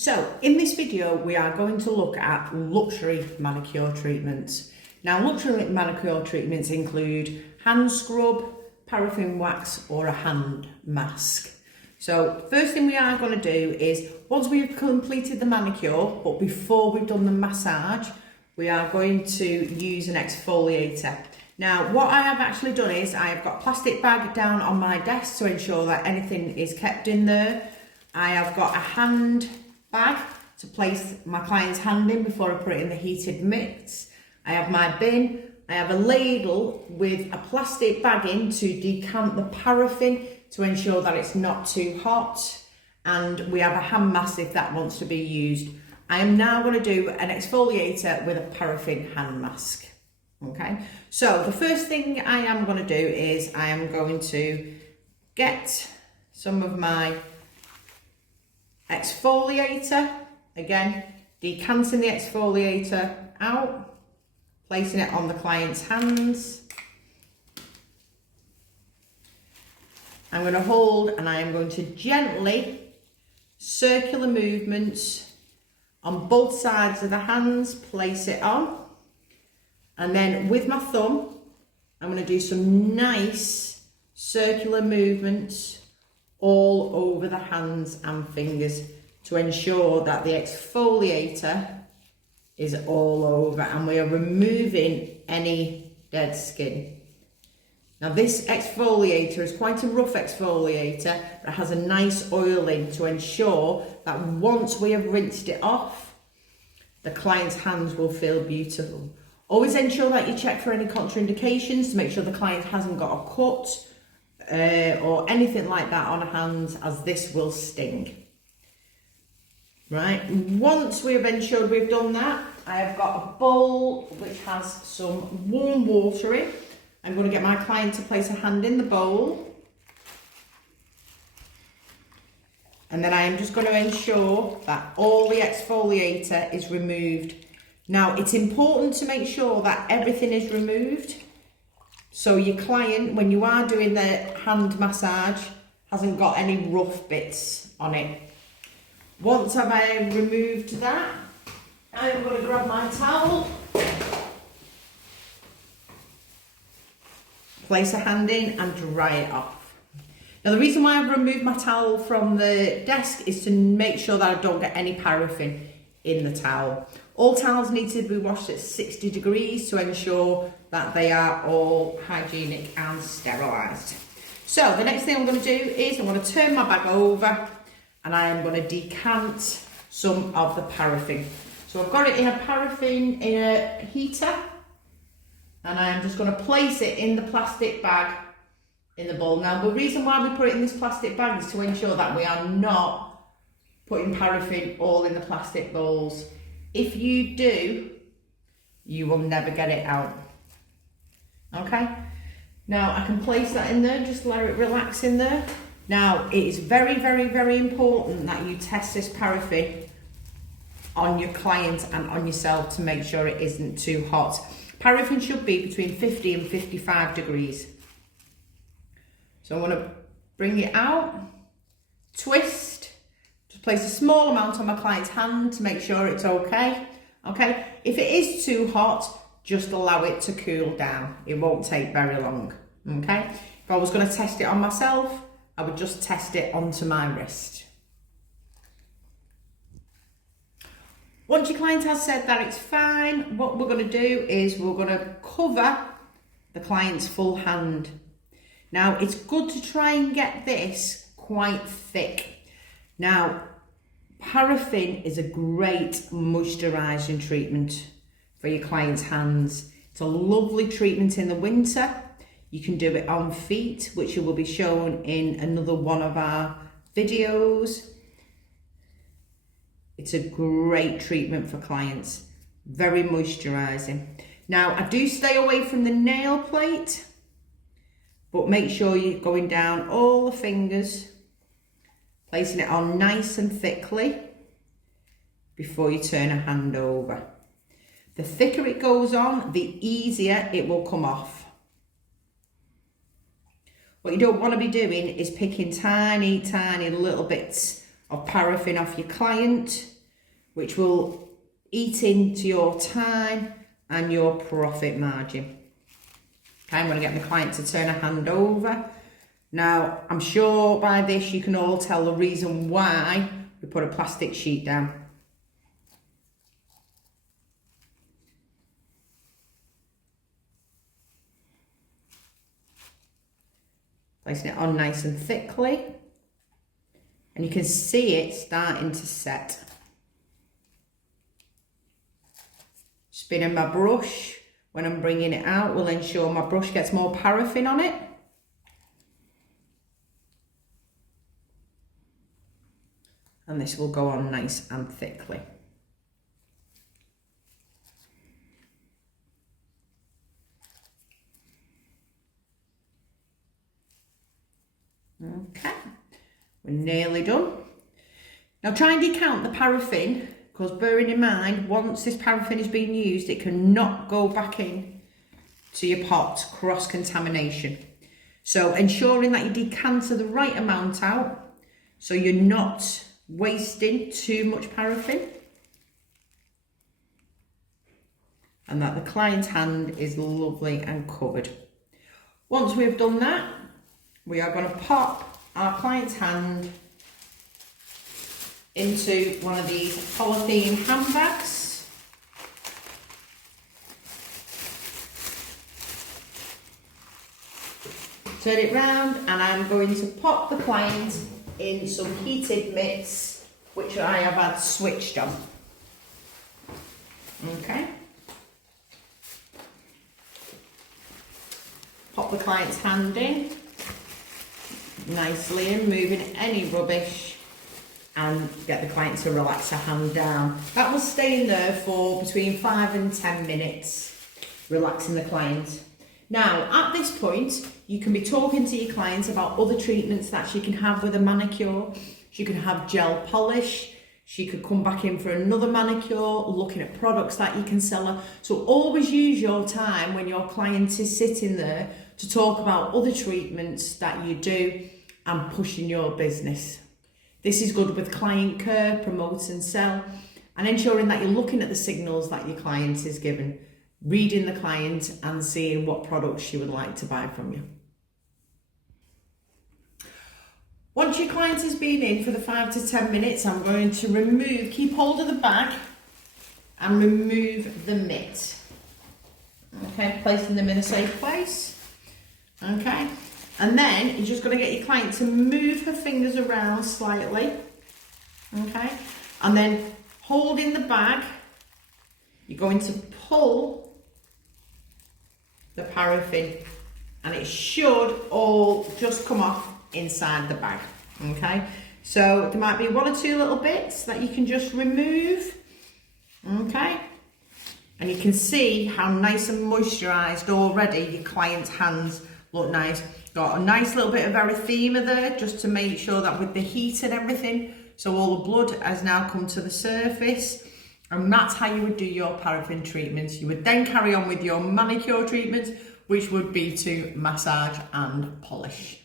So in this video, we are going to look at luxury manicure treatments. Now, luxury manicure treatments include hand scrub, paraffin wax, or a hand mask. So first thing we are going to do is, once we've completed the manicure, but before we've done the massage, we are going to use an exfoliator. Now, what I have actually done is I have got a plastic bag down on my desk to ensure that anything is kept in there. I have got a hand bag to place my client's hand in before I put it in the heated mitts. I have my bin. I have a ladle with a plastic bag in to decant the paraffin to ensure that it's not too hot. And we have a hand mask if that wants to be used. I am now going to do an exfoliator with a paraffin hand mask. Okay, so the first thing I am going to do is I am going to get some of my exfoliator, again, decanting the exfoliator out, placing it on the client's hands. I'm going to hold and I am going to gently, circular movements on both sides of the hands, place it on. And then with my thumb, I'm going to do some nice circular movements all over the hands and fingers to ensure that the exfoliator is all over and we are removing any dead skin. Now, this exfoliator is quite a rough exfoliator, but it has a nice oiling to ensure that once we have rinsed it off, the client's hands will feel beautiful. Always ensure that you check for any contraindications to make sure the client hasn't got a cut or anything like that on hands, as this will sting. Right, once we've ensured we've done that, I have got a bowl which has some warm water in. I'm going to get my client to place a hand in the bowl. And then I am just going to ensure that all the exfoliator is removed. Now, it's important to make sure that everything is removed, so your client, when you are doing the hand massage, hasn't got any rough bits on it. Once I've removed that, I'm going to grab my towel, place a hand in and dry it off. Now, the reason why I've removed my towel from the desk is to make sure that I don't get any paraffin in the towel. All towels need to be washed at 60 degrees to ensure that they are all hygienic and sterilised. So the next thing I'm going to do is I'm going to turn my bag over and I am going to decant some of the paraffin. So I've got it in a heater, and I am just going to place it in the plastic bag in the bowl. Now, the reason why we put it in this plastic bag is to ensure that we are not putting paraffin all in the plastic bowls. If you do, you will never get it out. Okay, now I can place that in there, just let it relax in there. Now, it is very, very, very important that you test this paraffin on your client and on yourself to make sure it isn't too hot. Paraffin should be between 50 and 55 degrees. So I'm going to bring it out, twist, just place a small amount on my client's hand to make sure it's okay. Okay, if it is too hot, just allow it to cool down. It won't take very long. Okay, if I was going to test it on myself, I would just test it onto my wrist. Once your client has said that it's fine, what we're going to do is we're going to cover the client's full hand. Now, it's good to try and get this quite thick. Now, paraffin is a great moisturising treatment for your client's hands. It's a lovely treatment in the winter. You can do it on feet, which will be shown in another one of our videos. It's a great treatment for clients, very moisturising. Now, I do stay away from the nail plate, but make sure you're going down all the fingers, placing it on nice and thickly before you turn a hand over. The thicker it goes on, the easier it will come off. What you don't want to be doing is picking tiny, tiny little bits of paraffin off your client, which will eat into your time and your profit margin. Okay, I'm going to get my client to turn her hand over. Now, I'm sure by this you can all tell the reason why we put a plastic sheet down. Placing it on nice and thickly. And you can see it starting to set. Spinning my brush when I'm bringing it out will ensure my brush gets more paraffin on it. And this will go on nice and thickly. Okay, we're nearly done. Now try and decant the paraffin, because bearing in mind, once this paraffin is being used, it cannot go back in to your pot, cross-contamination. So ensuring that you decanter the right amount out, so you're not wasting too much paraffin, and that the client's hand is lovely and covered. Once we've done that, we are going to pop our client's hand into one of these polythene handbags. Turn it round, and I'm going to pop the client in some heated mitts, which I have had switched on. Okay. Pop the client's hand in nicely and moving any rubbish, and get the client to relax her hand down. That will stay in there for between 5 and 10 minutes, relaxing the client. Now, at this point, you can be talking to your client about other treatments that she can have with a manicure. She could have gel polish. She could come back in for another manicure, looking at products that you can sell her. So always use your time when your client is sitting there to talk about other treatments that you do and pushing your business. This is good with client care, promote and sell, and ensuring that you're looking at the signals that your client is given, reading the client and seeing what products she would like to buy from you. Once your client has been in for the 5 to 10 minutes, I'm going to keep hold of the bag and remove the mitt. Okay, placing them in a safe place. Okay, and then you're just going to get your client to move her fingers around slightly. Okay, and then holding the bag, you're going to pull the paraffin, and it should all just come off inside the bag. Okay, so there might be 1 or 2 little bits that you can just remove. Okay, and you can see how nice and moisturized already your client's hands look nice. Got a nice little bit of erythema there, just to make sure that with the heat and everything, so all the blood has now come to the surface. And that's how you would do your paraffin treatments. You would then carry on with your manicure treatments, which would be to massage and polish.